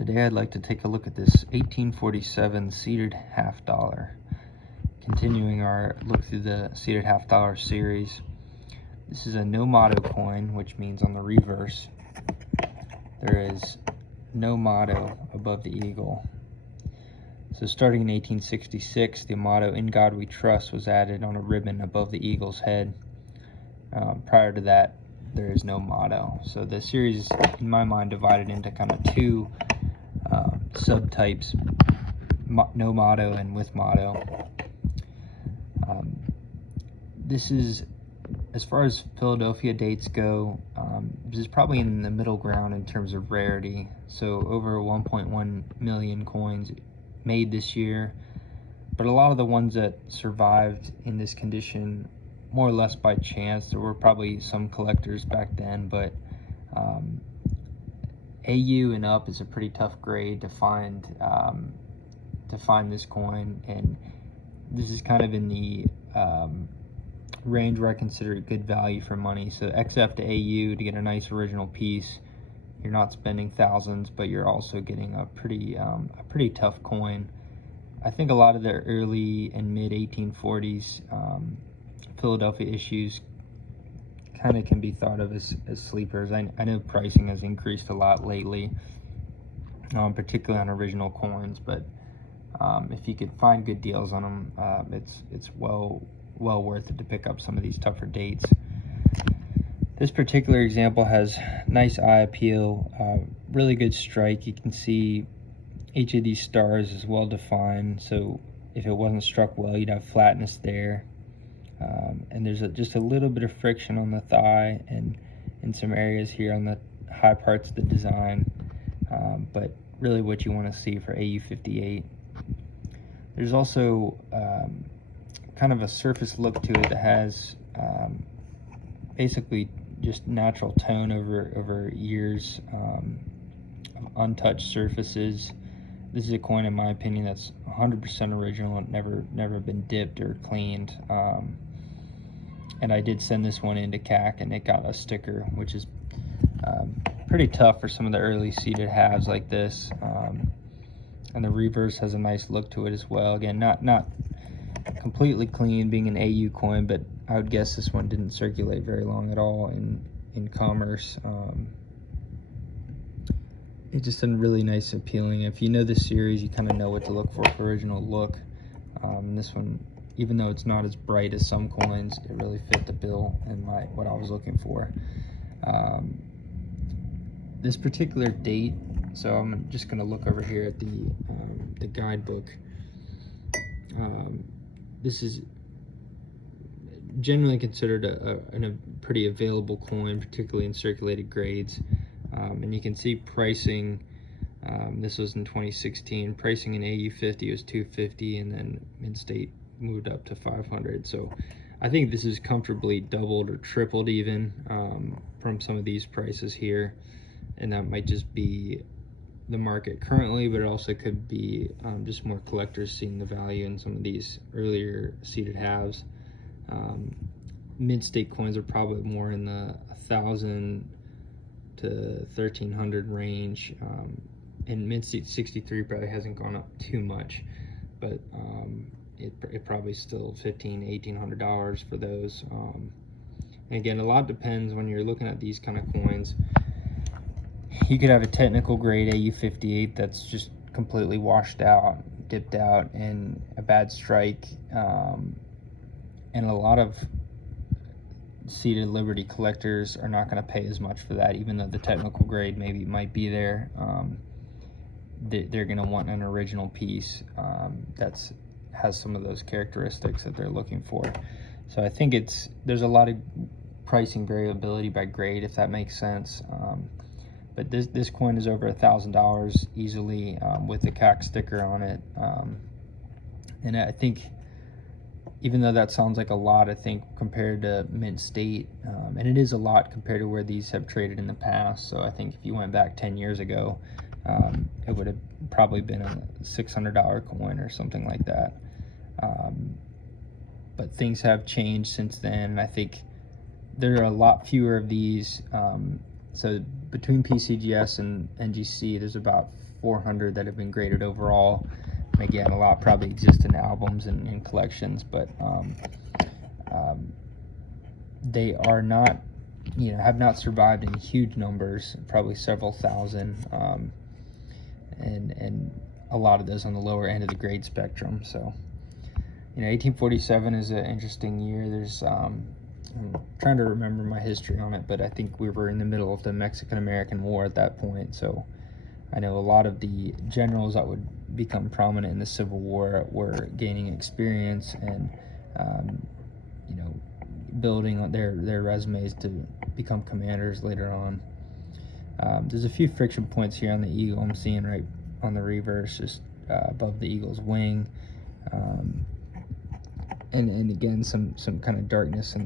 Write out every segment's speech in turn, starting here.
Today I'd like to take a look at this 1847 seated half dollar. Continuing our look through the seated half dollar series. This is a no motto coin, which means on the reverse there is no motto above the eagle. So starting in 1866, the motto "In God We Trust" was added on a ribbon above the eagle's head. Prior to that, there is no motto. So the series is, in my mind, divided into kind of two subtypes, no motto and with motto. This is, as far as Philadelphia dates go, this is probably in the middle ground in terms of rarity. So over 1.1 million coins made this year, but a lot of the ones that survived in this condition more or less by chance. There were probably some collectors back then, but AU and up is a pretty tough grade to find this coin, and this is kind of in the range where I consider it good value for money. So XF to AU to get a nice original piece, you're not spending thousands, but you're also getting a pretty tough coin. I think a lot of the early and mid 1840s Philadelphia issues kind of can be thought of as sleepers. I know pricing has increased a lot lately, particularly on original coins, but if you could find good deals on them, it's well worth it to pick up some of these tougher dates. This particular example has nice eye appeal, really good strike. You can see each of these stars is well defined, so if it wasn't struck well, you'd have flatness there. And there's just a little bit of friction on the thigh and in some areas here on the high parts of the design, but really what you want to see for AU58. There's also kind of a surface look to it that has basically just natural tone over years of untouched surfaces. This is a coin, in my opinion, that's 100% original and never been dipped or cleaned. And I did send this one into CAC, and it got a sticker, which is pretty tough for some of the early seated halves like this. And the reverse has a nice look to it as well. Again, not completely clean, being an AU coin, but I would guess this one didn't circulate very long at all in commerce. It's just a really nice, appealing. If you know this series, you kind of know what to look for original look. This one, even though it's not as bright as some coins, it really fit the bill and what I was looking for. This particular date, so I'm just going to look over here at the guidebook. This is generally considered a pretty available coin, particularly in circulated grades. And you can see pricing. This was in 2016. Pricing in AU50 was $250, and then Mint-State moved up to $500. So I think this is comfortably doubled or tripled even from some of these prices here, and that might just be the market currently, but it also could be just more collectors seeing the value in some of these earlier seated halves. Mint-State coins are probably more in the 1,000 to 1,300 range, and Mint-State 63 probably hasn't gone up too much, but it probably still $1,500–1,800 for those. And again, a lot depends when you're looking at these kind of coins. You could have a technical grade AU58 that's just completely washed out, dipped out, and a bad strike, and a lot of seated Liberty collectors are not going to pay as much for that, even though the technical grade might be there. They're going to want an original piece that's has some of those characteristics that they're looking for. So I think there's a lot of pricing variability by grade, if that makes sense. But this coin is over $1,000 easily with the CAC sticker on it, and I think, even though that sounds like a lot, I think compared to Mint-State, and it is a lot compared to where these have traded in the past. So I think if you went back 10 years ago, it would have probably been a $600 coin or something like that. But things have changed since then. I think there are a lot fewer of these So between PCGS and NGC, there's about 400 that have been graded overall. And again, a lot probably exist in albums and collections, but they are not, have not survived in huge numbers, probably several thousand, and a lot of those on the lower end of the grade spectrum. So, 1847 is an interesting year. There's I'm trying to remember my history on it, but I think we were in the middle of the Mexican-American War at that point. So I know a lot of the generals that would become prominent in the Civil War were gaining experience and, building on their resumes to become commanders later on. There's a few friction points here on the eagle. I'm seeing right on the reverse, just above the eagle's wing. And again, some kind of darkness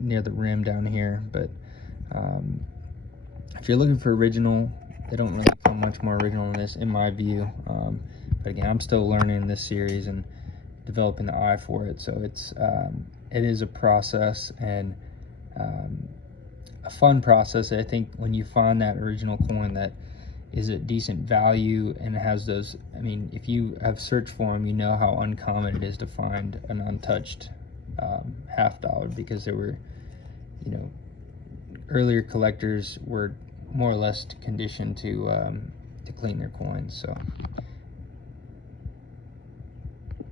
near the rim down here. But if you're looking for original, they don't really come much more original than this, in my view. But again, I'm still learning this series and developing the eye for it. So it is a process, and a fun process. I think when you find that original coin that is a decent value and has those, if you have searched for them, you know how uncommon it is to find an untouched half dollar, because there were, earlier collectors were more or less conditioned to clean their coins. So